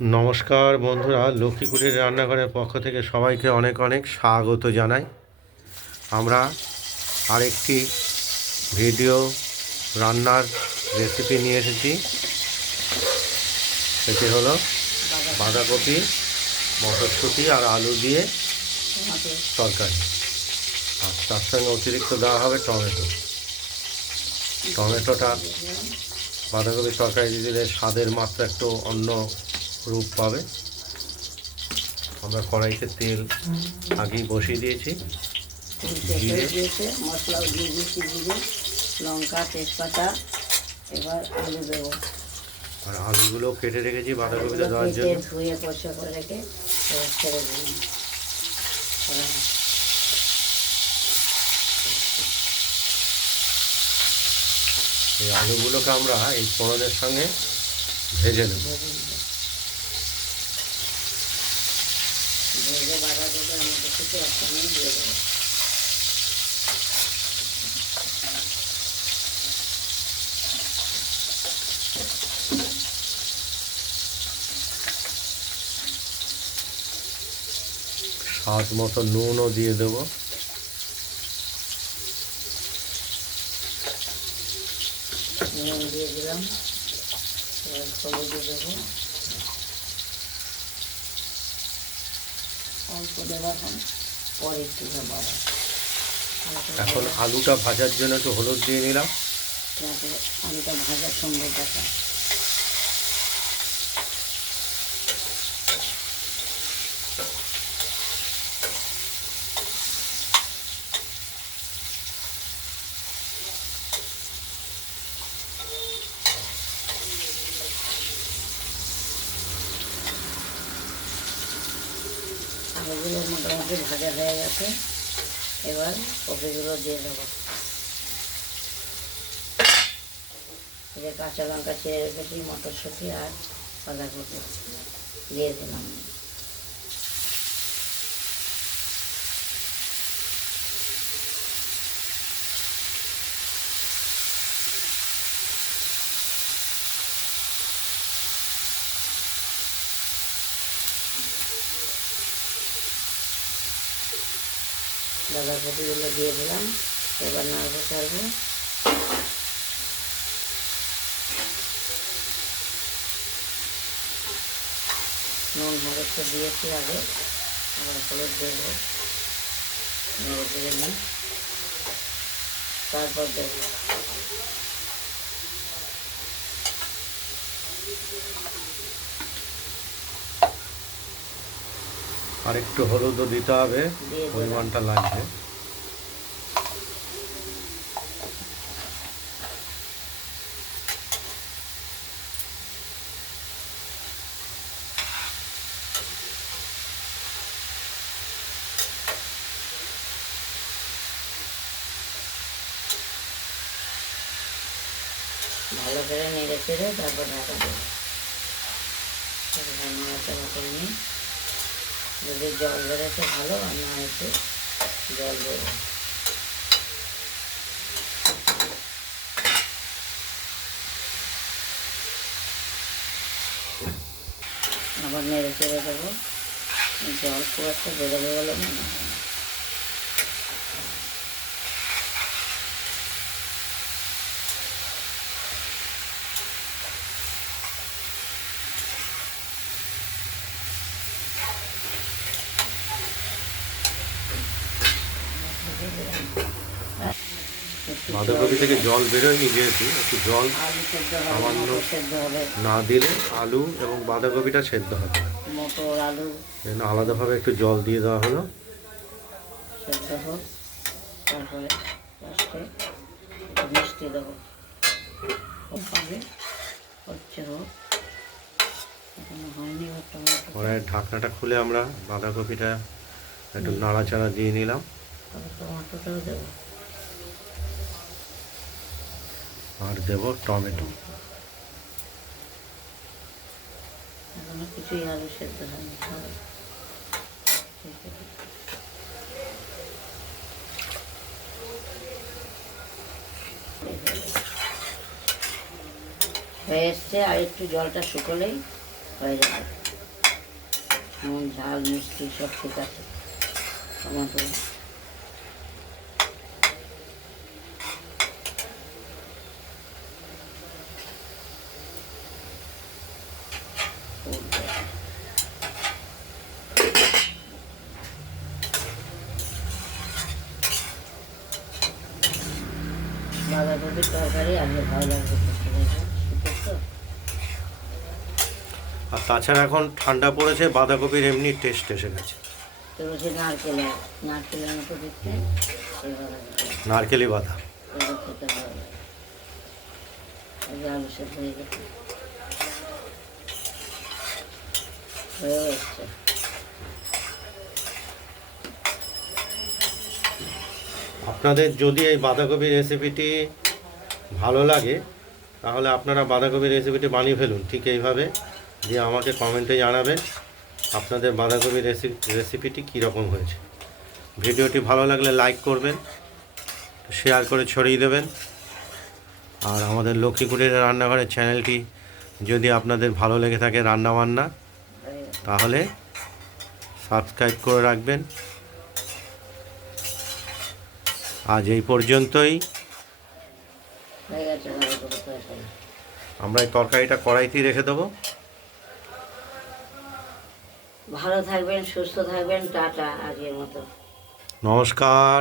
নমস্কার বন্ধুরা, লক্ষ্মীকুটির রান্নাঘরের পক্ষ থেকে সবাইকে অনেক অনেক স্বাগত জানাই। আমরা আরেকটি ভিডিও রান্নার রেসিপি নিয়ে এসেছি। সেটি হলো বাঁধাকপি, মটরশুঁটি আর আলু দিয়ে তরকারি। আর তার সঙ্গে অতিরিক্ত দেওয়া হবে টমেটোটা বাঁধাকপির তরকারি দিলে স্বাদের মাত্রা একটু অন্য রূপ পাবে। আমরা কড়াইতে তেল আগেই বসিয়ে দিয়েছি, জিরে দিয়েছে, মশলাও দিয়ে দিয়েছি, জিরে, লঙ্কা, তেজপাতা। এবার আলু দেবো, আর আলুগুলো কেটে রেখেছি বাঁধাকপিটা দেওয়ার কেটে জন্য। ধুয়ে পরিষ্কার করে রেখে এবার ছেড়ে দিলাম। এই আলুগুলোকে আমরা এই ফোড়নের সঙ্গে ভেজে নেব। ভেজে বাঁধাকপি আমাকে কিছু একসঙ্গে দিয়ে দেবো। স্বাদ মতো নুনও দিয়ে দেবো। নুন দিয়ে দিলাম, এবার হলুদ দেবো, অল্প দেবো, এখন পরে একটু দেবো। এখন আলুটা ভাজার জন্য একটু হলুদ দিয়ে নিলাম। যাতে আলুটা ভাজার সুন্দর দেখায়। আলুগুলো মোটামুটি ভাজা হয়ে গেছে, এবার কপিগুলো দিয়ে দেবো। যে কাঁচা লঙ্কা ছেড়ে রেখেছি, মটরশুঁটি আর বাঁধাকপি দিয়ে দিলাম। বাঁধাকপিগুলো দিয়ে দিলাম, এবার নাড়বো চাড়বো। নুন হলুদ তো দিয়েছি আগে, আবার হলুদ দেবো, নেড়ে চেড়ে নিই, তারপর দেবো। আর একটু হলুদও দিতে হবে, পরিমাণটা লাগবে। ভালো করে নেড়ে চেড়ে তারপর ঢাকা দেবো। নাড়াচাড়া করে নিই, যদি জল বেরোতে ভালো, আর না একটু জল দেবো। আবার নেড়ে চেড়ে দেবো। জল খুব একটা বেরোবে বলে মনে হয় না। বাঁধাকপি থেকে জল বেরোয়নি, যেহেতু একটু জল আলু সেদ্ধ সামান্য হবে, সেদ্ধ হবে, না দিলে আলু এবং বাঁধাকপিটা সেদ্ধ হবে না। মটর আলু জন্য আলাদাভাবে একটু জল দিয়ে দেওয়া হলো। সেদ্ধ হোক, তারপরে লাস্টে একটু মিষ্টি দেবো। হবে, হচ্ছে হোক, এখনো হয়নি। কড়াইয়ের ঢাকনাটা খুলে আমরা বাঁধাকপিটা একটু নাড়াচাড়া দিয়ে নিলাম। টমেটোটাও দেবো, আর দেব টমেটো। এখনো কিছুই আলু সেদ্ধ হয়নি, হবে। হয়ে এসছে, আর একটু জলটা শুকোলেই হয়ে যাবে। নুন ঝাল মিষ্টি সব ঠিক আছে। টমেটো বাঁধাকপির তরকারি আজকে ভালো লাগবে খেতে, দেখবেন শীতের তো। আর তাছাড়া এখন ঠান্ডা পড়েছে, বাঁধাকপির এমনি টেস্ট এসে গেছে। তো বলছে নারকেলের মতো দেখতে এই বাঁধাকপি, নারকেলি বাঁধা। এগুলো খেতে ভালো লাগে। এই যে আলু সেদ্ধ হয়ে গেছে, হয়েও এসছে। আপনাদের যদি এই বাঁধাকপির রেসিপিটি ভালো লাগে তাহলে আপনারা বাঁধাকপির রেসিপিটি বানিয়ে ফেলুন ঠিক এইভাবে, দিয়ে আমাকে কমেন্টে জানাবেন আপনাদের বাঁধাকপির রেসিপিটি কীরকম হয়েছে। ভিডিওটি ভালো লাগলে লাইক করবেন, শেয়ার করে ছড়িয়ে দেবেন। আর আমাদের লক্ষ্মী কুটিরের রান্নাঘরের চ্যানেলটি যদি আপনাদের ভালো লেগে থাকে রান্নাবান্না, তাহলে সাবস্ক্রাইব করে রাখবেন। আজ এই পর্যন্তই। হয়ে গেছে বাঁধাকপির তরকারি। আমরা এই তরকারিটা কড়াইতেই রেখে দেবো। ভালো থাকবেন, সুস্থ থাকবেন, টাটা আজকের মতো। নমস্কার।